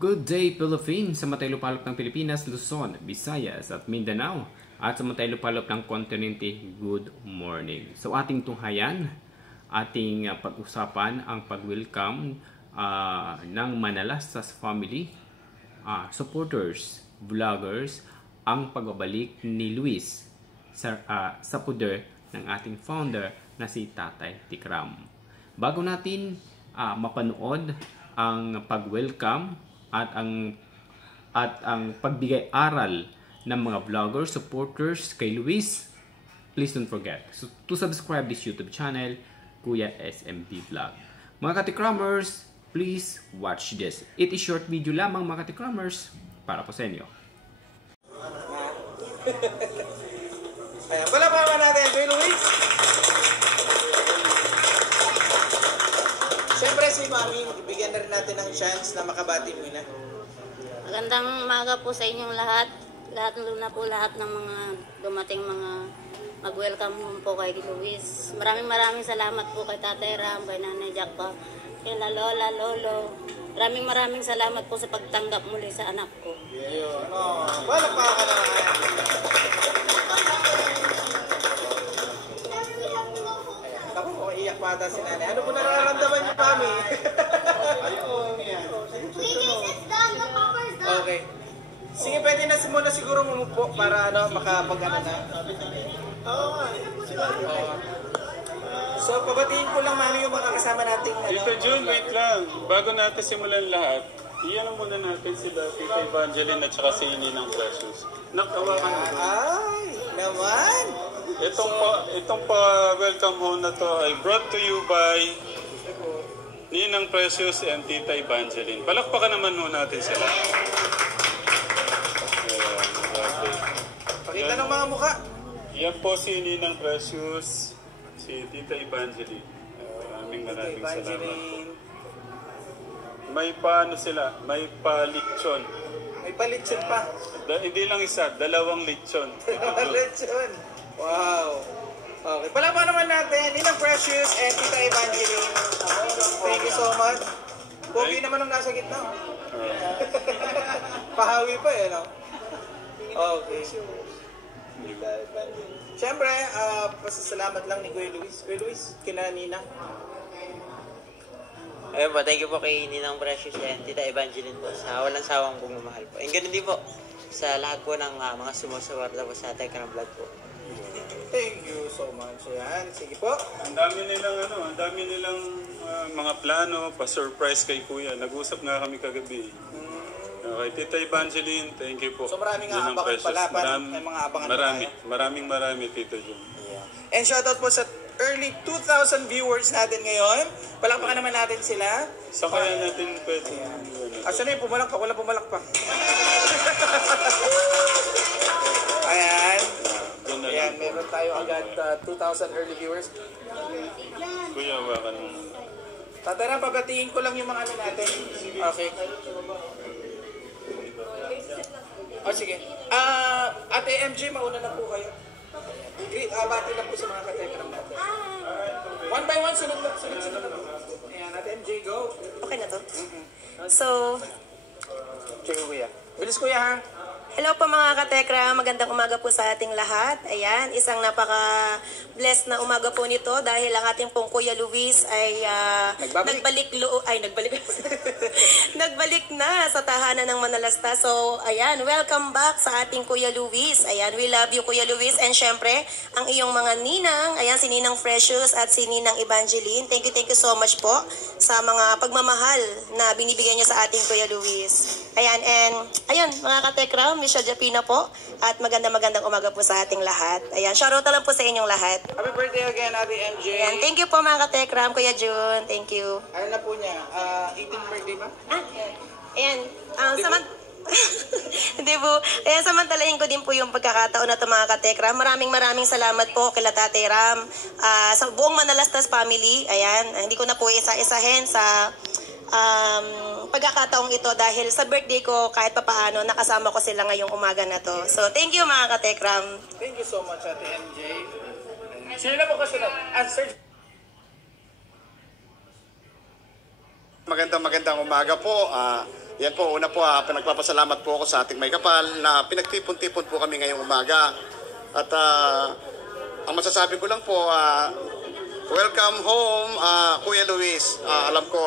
Good day Philippines, sa matay-lupalop ng Pilipinas, Luzon, Visayas at Mindanao. At sa matay-lupalop ng kontinente, good morning. So ating tunghayan, ating pag-usapan ang pag-welcome ng Manalastas family, supporters, vloggers, ang pagbabalik ni Luis sa poder ng ating founder na si Tatay Tikram. Bago natin mapanood ang pag-welcome at ang pagbigay aral ng mga vloggers, supporters kay Luis, please don't forget to subscribe this YouTube channel, Kuya SMB Vlog. Mga katikramers, please watch this. It is short video lamang mga katikramers para po sa inyo. Ayan, palapakan natin kay Luis. Siyempre si Mami, ibigyan na rin natin ng chance na makabati muna. Magandang umaga po sa inyong lahat. Lahat ng mga dumating mga mag-welcome home po kay Luis. Maraming salamat po kay Tatay Ram, kay Nanay Jack pa, kay Lola, Lolo. Maraming salamat po sa pagtanggap muli sa anak ko. Ayun, palapakan naman. Ako, iyak pa ata si Nanay. Ano po nararamdaman niyo, Mami? Okay. Sige, pwede na muna siguro umupo para makapag-ano na. Oo nga. So, pabatiin ko lang, Mami, yung mga kasama nating Tito Jun, wait lang. Bago natin simulan lahat, iyan muna natin sila, Tita Evangeline at saka si Ninang Precious. Nakawakan mo. Ay, naman. Itong welcome home na to ay brought to you by Ninang Precious and Tita Evangeline. Palakpakan naman muna natin sila. Pakita ng mga mukha. Yan po si Ninang Precious, si Tita Evangeline. Maraming salamat. May paano sila? May palitsyon. May palitsyon pa. Hindi lang isa, dalawang litsyon. Litsyon. Wow. Okay. Palaban naman natin, Ninang Precious and Tita Evangeline. Thank you so much. Pogi naman ang nasa gitna. Pahawi pa eh, no? Okay. Siyempre, pasasalamat lang ni Kuya Luis. Kuya Luis, kina Ninang. Ayun po, thank you po kay Ninang Precious and Tita Evangeline po sa walang sawang pagmamahal po. And ganun din po sa lahat po ng mga sumusuporta po sa Tekram Vlog po. Thank you so much. Ayan, sige po. Ang dami nilang mga plano, pa-surprise kay Kuya. Nag-usap nga kami kagabi. Okay, Tita Evangeline, thank you po. So maraming abangan pala, may mga abangan Maraming Tita Jun. Yeah. And shoutout po sa early 2,000 viewers natin ngayon. Palakpakan naman natin sila. Saan kaya natin pwede? Asa na yung pumalak pa? Wala pumalak pa. Ayan. Ayan, meron tayo agad 2,000 early viewers. Kuya, wakan mo. Tatara, pabatiin ko lang yung mga ano natin. Okay. Oh, sige. Ate MJ, mauna na po kayo. Bati lang po sa mga katekram natin. One by one, sunod. Ayan, Ate MJ, go. Okay na to? So, sige, Kuya. Bilis, Kuya, ha? hello po mga katekra, magandang umaga po sa ating lahat. Ayan, isang napaka-blessed na umaga po nito dahil ang ating pong Kuya Luis ay nagbalik na sa tahanan ng Manalastas. So, ayan, welcome back sa ating Kuya Luis. Ayan, we love you Kuya Luis. And syempre, ang iyong mga ninang, ayan, si Ninang Precious at si Ninang Evangeline. Thank you so much po sa mga pagmamahal na binibigyan niyo sa ating Kuya Luis. Ayan, and ayun, mga katekra, Michelle Japina po. At magandang umaga po sa ating lahat. Ayan, shoutout na lang po sa inyong lahat. Happy birthday again, Ate MJ. Ayan, thank you po mga katekram, Kuya Jun. Thank you. Ano na po niya? 18th birthday ba? Ayan, hindi po. Ayan, samantalahin ko din po yung pagkakataon na ito mga katekram. Maraming salamat po kila Tatay Ram. Sa buong Manalastas family. Ayan, hindi ko na po isa-isahin sa pagkakataong ito dahil sa birthday ko kahit papaano nakasama ko sila ngayong umaga na to. So thank you mga katekram. Thank you so much Ate MJ. Sino na po kasunod? Answer. Magandang umaga po. Yan po, una po, pinagpapasalamat po ako sa ating may kapal na pinagtipon-tipon po kami ngayong umaga. At ang masasabi ko lang po, welcome home, Kuya Luis. Alam ko,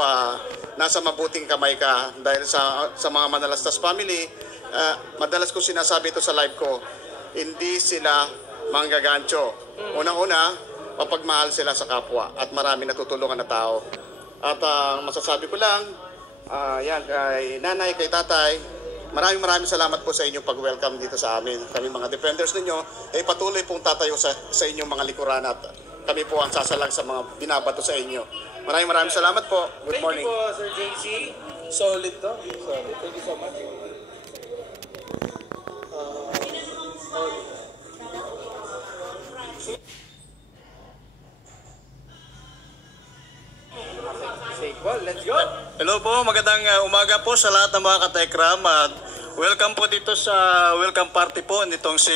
nasa mabuting kamay ka dahil sa mga Manalastas family. Madalas ko sinasabi ito sa live ko, hindi sila manggagancho. Unang-una, mapagmahal sila sa kapwa at marami natutulungan na tao. At masasabi ko lang, yan, kay nanay, kay tatay, maraming salamat po sa inyong pag-welcome dito sa amin. Kami mga defenders ninyo, patuloy pong tatayo sa inyong mga likuran at kami po ang sasalang sa mga binabato sa inyo. Maraming salamat po. Good morning. Thank you po, Sir JC. Solid to. Solid. Thank you so much. Let's go! Hello po, magandang umaga po sa lahat ng mga katekram at welcome po dito sa welcome party po nitong si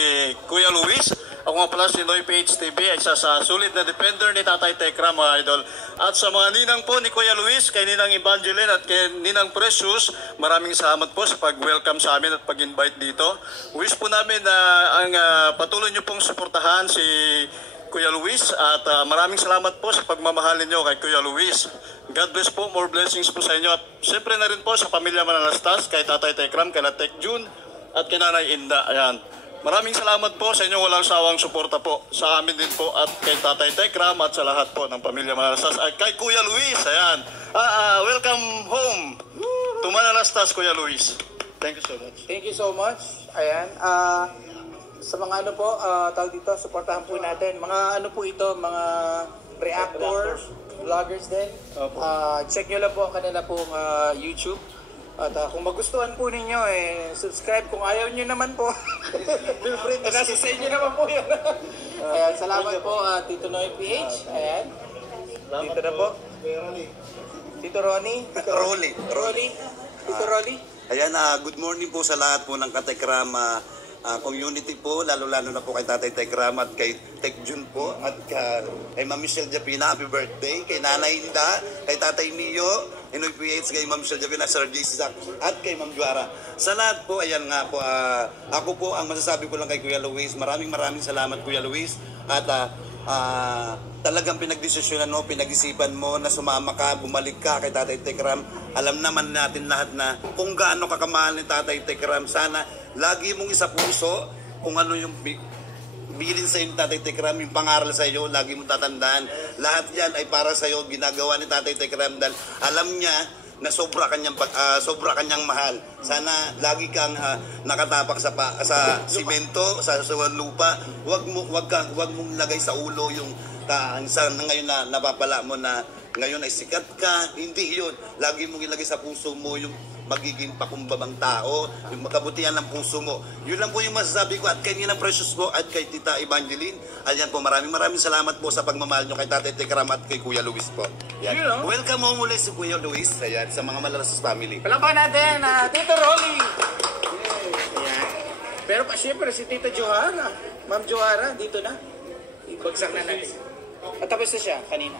Kuya Luis. Ako nga pala si Noy PHTV, isa sa sulit na defender ni Tatay Tekram, mga idol. At sa mga ninang po ni Kuya Luis, kay Ninang Evangeline at kay Ninang Precious, maraming salamat po sa pag-welcome sa amin at pag-invite dito. Wish po namin na ang patuloy nyo pong suportahan si Kuya Luis at maraming salamat po sa pagmamahal ninyo kay Kuya Luis. God bless po, more blessings po sa inyo at siyempre na rin po sa pamilya Manalastas, kay Tatay Tekram, kay Tek June at kay Nanay Inda. Ayan. Maraming salamat po sa inyong walang sawang suporta po sa amin din po at kay Tatay Tekram at sa lahat po ng pamilya Manalastas at kay Kuya Luis. Ayan. Welcome home to Manalastas, Kuya Luis. Thank you so much. Thank you so much. Ayan. Sa mga ano po, tawag dito, supportahan po natin. Mga ano po ito, mga reactors, vloggers din. Check nyo lang po ang kanila pong YouTube. At kung magustuhan po ninyo, subscribe. Kung ayaw nyo naman po, feel free to nasa sa inyo naman po yan. Ayan, salamat po, Tito Noy PH. Ayan. Dito na po. Tito Ronnie. Rolly. Tito Rolly. Ayan, good morning po sa lahat po ng Katekram community po, lalo-lalo na po kay Tatay Tekram at kay Tek Jun po at kay Ma'am Michelle Japina, happy birthday, kay Nanay Inda, kay Tatay Mio, Inoy PH, kay Ma'am Michelle Japina, Sir JC Zak, at kay Ma'am Juara. Sa lahat po, ayan nga po, ako po, ang masasabi ko lang kay Kuya Luis, maraming salamat Kuya Luis, at talagang pinagdesisyonan mo, pinag-isipan mo na sumama ka, bumalik ka kay Tatay Tekram. Alam naman natin lahat na kung gaano kakamahal ni Tatay Tekram. Sana lagi mong isa puso kung ano yung bilin sa iyo ni Tatay Tekram, yung pangaral sa iyo, lagi mong tatandaan. Lahat yan ay para sa iyo, ginagawa ni Tatay Tekram dahil alam niya na sobra kanyang mahal. Sana lagi kang nakatapak sa simento, sa lupa. Huwag mong lagay sa ulo yung ngayon na napapala mo na ngayon ay sikat ka. Hindi yun. Lagi mong ilagay sa puso mo yung magiging pakumbabang tao, yung makabutihan ng puso mo. Yun lang po yung masasabi ko at kay Ninang Precious po at kay Tita Evangeline. Ayan po, maraming salamat po sa pagmamahal nyo kay Tatay Tekram at kay Kuya Luis po. Yan. Welcome home ulit si Kuya Luis, ayan, sa mga Manalastas family. Palakpakan natin, Tito Rolly. Ayan. Pero siyempre si Tita Johara, Ma'am Johara, dito na. Ibagsak na natin. At tapos na siya kanina.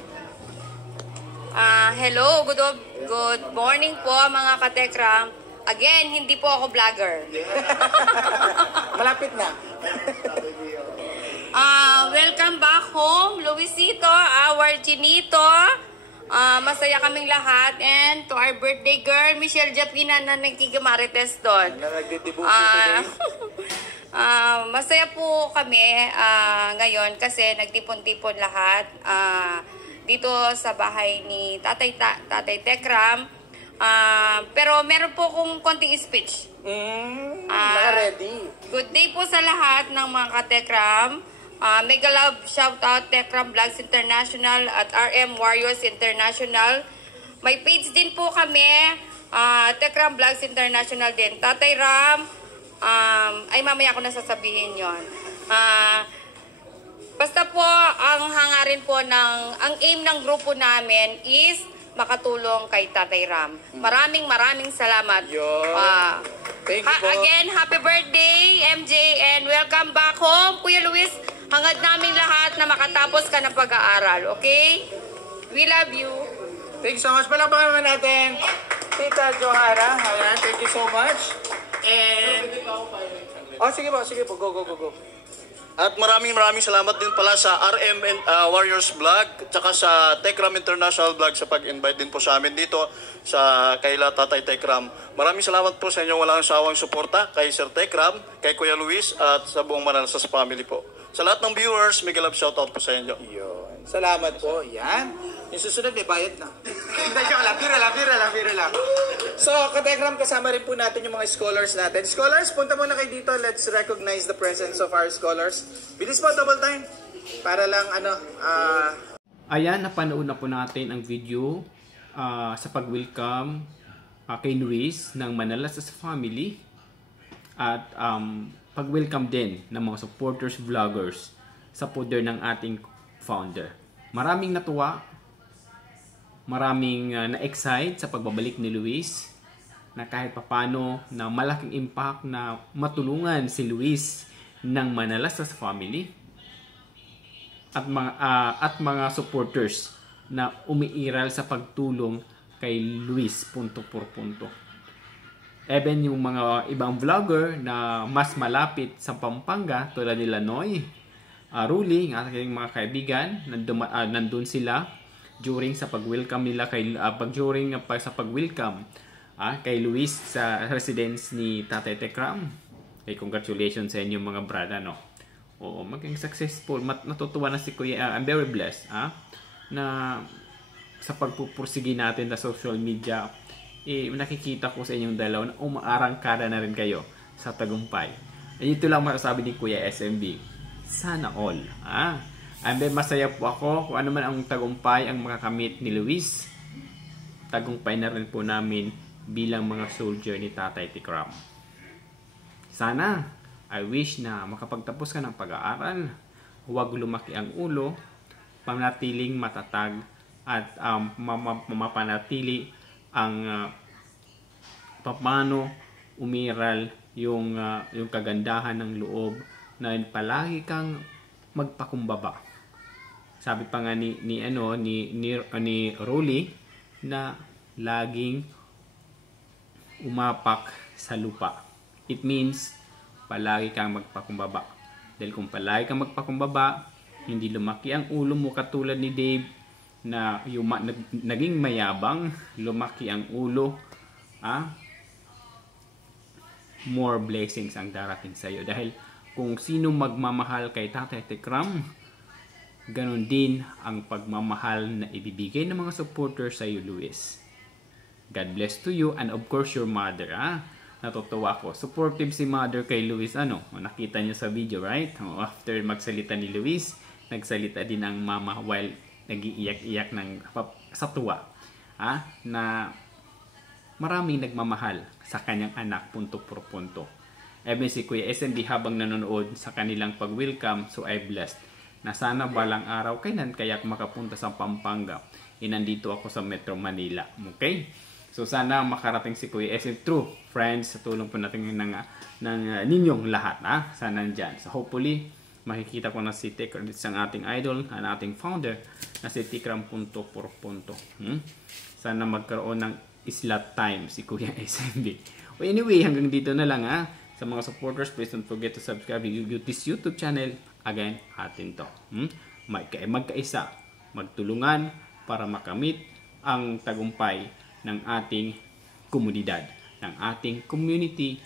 Hello, good morning po mga katekram. Again, hindi po ako vlogger. Malapit na. Welcome back home, Luisito, our Chinito. Masaya kaming lahat. And to our birthday girl, Michelle Japina na nagkikamarites doon. Masaya po kami ngayon kasi nagtipon-tipon lahat. Dito sa bahay ni Tatay Tekram. Pero meron po kong konting speech. Naka-ready. Good day po sa lahat ng mga katekram. Mega love shoutout Tekram Vlogs International at RM Warriors International. May page din po kami. Tekram Vlogs International din. Tatay Ram. Ay mamaya ko nasasabihin yon. Basta po, ang hangarin po ang aim ng grupo namin is makatulong kay Tatay Ram. Maraming salamat. Thank you po. Again, happy birthday, MJ, and welcome back home, Kuya Luis. Hangad namin lahat na makatapos ka ng pag-aaral, okay? We love you. Thank you so much. Palakpakan natin. Tita Johara. Ayan, thank you so much. And... Oh, sige po. Go. At maraming salamat din pala sa RM Warriors Vlog at saka sa Tekram International Vlog sa pag-invite din po sa amin dito sa kaila Tatay Tekram. Maraming salamat po sa inyong walang sawang suporta kay Sir Tekram, kay Kuya Luis at sa buong Manalastas family po. Sa lahat ng viewers, mega love shoutout po sa inyo. Yun. Salamat po. Yan. Yung susunod may bayad na. Hindi, joke lang. Bira lang. So, Katekram, kasama rin po natin yung mga scholars natin. Scholars, punta muna kayo dito. Let's recognize the presence of our scholars. Bilis po, double time. Para lang, Ayan, napanood na po natin ang video sa pag-welcome kay Luis ng Manalastas family. At pag-welcome din ng mga supporters, vloggers sa poder ng ating founder. Maraming natuwa. Maraming na-excite sa pagbabalik ni Luis na kahit papano na malaking impact na matulungan si Luis ng Manalastas family at mga supporters na umiiral sa pagtulong kay Luis punto por punto. Even yung mga ibang vlogger na mas malapit sa Pampanga tulad nila Noy, Ruli, ng aking mga kaibigan, nandun sila during sa pag-welcome nila sa pag-welcome kay Luis sa residence ni Tatay Tekram. Congratulations sa inyo mga brada, no? Oo, maging successful. Natutuwa na si Kuya. I'm very blessed na sa pagpupursige natin sa social media, nakikita ko sa inyong dalaw na umaarangkada na rin kayo sa tagumpay. Ito lang masasabi ni Kuya SMB. Sana all. Masaya po ako kung ano man ang tagumpay ang makakamit ni Luis. Tagumpay na rin po namin bilang mga soldier ni Tatay Tekram. Sana, I wish na makapagtapos ka ng pag-aaral, huwag lumaki ang ulo, panatiling matatag at mapanatili ang paano umiral yung kagandahan ng loob na palagi kang magpakumbaba. Sabi pa nga ni Rolly na laging umapak sa lupa. It means palagi kang magpakumbaba. Dahil kung palagi kang magpakumbaba, hindi lumaki ang ulo mo katulad ni Dave na naging mayabang, lumaki ang ulo, more blessings ang darating sa iyo. Dahil kung sino magmamahal kay Tatay Tekram, ganon din ang pagmamahal na ibibigay ng mga supporters sa iyo, Luis. God bless to you and of course your mother. Natutuwa ko. Supportive si mother kay Luis. Nakita niyo sa video, right? After magsalita ni Luis, nagsalita din ang mama while nag-iiyak-iyak sa tuwa. Na maraming nagmamahal sa kanyang anak punto por punto. Even si Kuya SMB habang nanonood sa kanilang pag-welcome, so I blessed na sana balang araw kailan kaya makapunta sa Pampanga. Nandito ako sa Metro Manila. Okay? So sana makarating si Kuya SM. True friends, sa tulong po natin ng ninyong lahat. Sana nandyan. So hopefully, makikita ko na si Tekram, ang ating idol, ang ating founder, na si Tekram punto por punto. Sana magkaroon ng slot time si Kuya SMB. Anyway, hanggang dito na lang Sa mga supporters, please don't forget to subscribe to this YouTube channel. Again, atin to. Magkaisa, magtulungan para makamit ang tagumpay ng ating komunidad, ng ating community,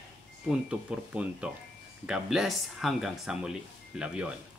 punto por punto. God bless, hanggang sa muli. Love you all.